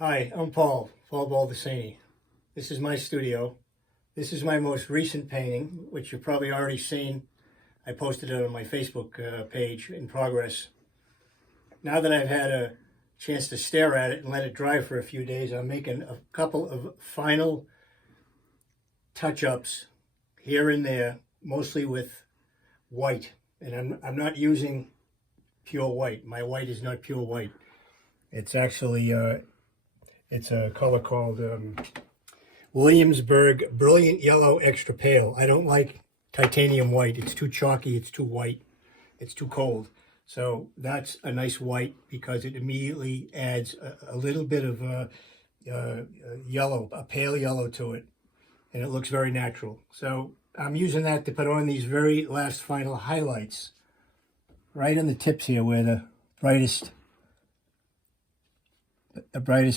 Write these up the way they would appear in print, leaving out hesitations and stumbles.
Hi, I'm Paul Baldassini. This is my studio. This is my most recent painting, which you've probably already seen. I posted it on my Facebook page in progress. Now that I've had a chance to stare at it and let it dry for a few days, I'm making a couple of final touch-ups here and there, mostly with white. And I'm not using pure white. My white is not pure white. It's actually it's a color called Williamsburg Brilliant Yellow Extra Pale. I don't like titanium white. It's too chalky, it's too white, it's too cold. So that's a nice white because it immediately adds a little bit of yellow, a pale yellow to it, and it looks very natural. So I'm using that to put on these very last final highlights right on the tips here where the brightest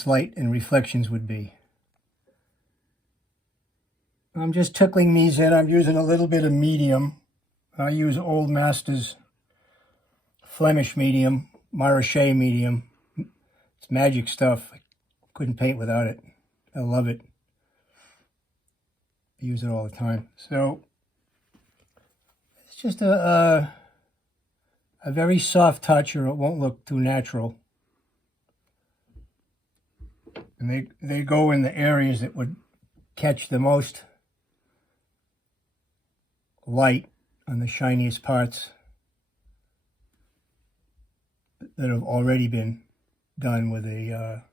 light and reflections would be. I'm just tickling these in. I'm using a little bit of medium. I use Old Masters Flemish medium, Marochet medium. It's magic stuff. I couldn't paint without it. I love it. I use it all the time. So it's just a very soft touch, or it won't look too natural. And they go in the areas that would catch the most light on the shiniest parts that have already been done with a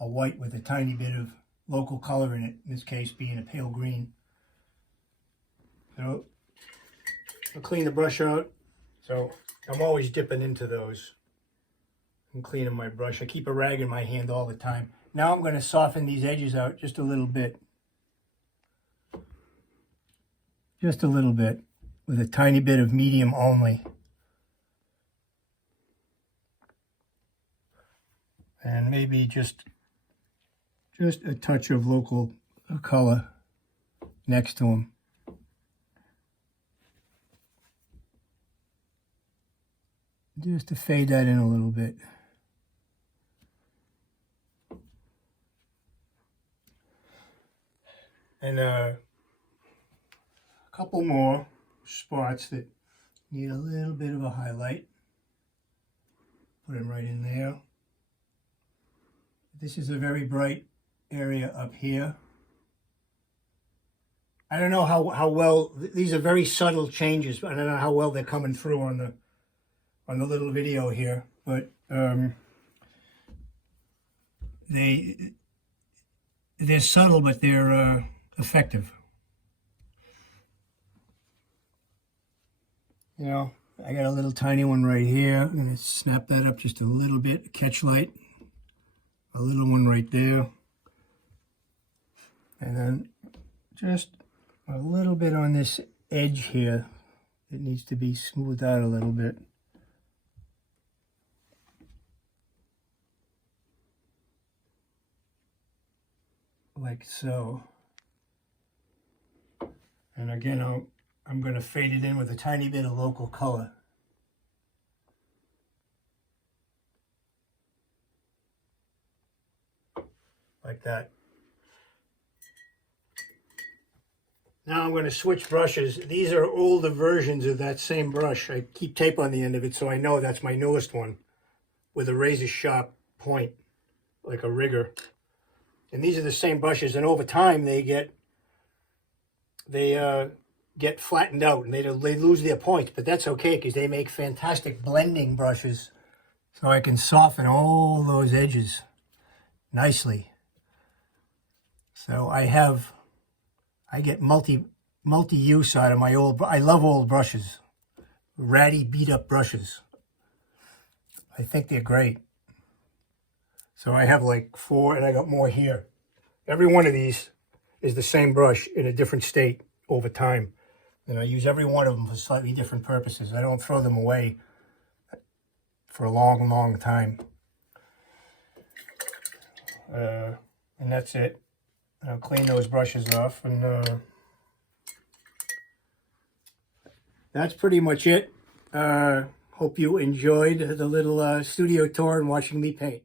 white with a tiny bit of local color in it, in this case being a pale green. So I'll clean the brush out. So I'm always dipping into those and cleaning my brush. I keep a rag in my hand all the time. Now I'm going to soften these edges out just a little bit. Just a little bit with a tiny bit of medium only. And maybe just a touch of local color next to them. Just to fade that in a little bit. And a couple more spots that need a little bit of a highlight. Put them right in there. This is a very bright area up here. I don't know how well, these are very subtle changes, but I don't know how well they're coming through on the little video here, but they're subtle, but they're effective. You know, I got a little tiny one right here. I'm going to snap that up just a little bit, catch light. A little one right there. And then just a little bit on this edge here. It needs to be smoothed out a little bit. Like so. And again, I'm going to fade it in with a tiny bit of local color. Like that. Now I'm going to switch brushes. These are older versions of that same brush. I keep tape on the end of it so I know that's my newest one with a razor sharp point, like a rigger. And these are the same brushes, and over time they get flattened out and they lose their points, but that's okay because they make fantastic blending brushes. So I can soften all those edges nicely. So I get multi-use out of my I love old brushes, ratty beat up brushes. I think they're great. So I have like 4 and I got more here. Every one of these is the same brush in a different state over time. And I use every one of them for slightly different purposes. I don't throw them away for a long, long time. And that's it. I'll clean those brushes off, and that's pretty much it. Hope you enjoyed the little studio tour and watching me paint.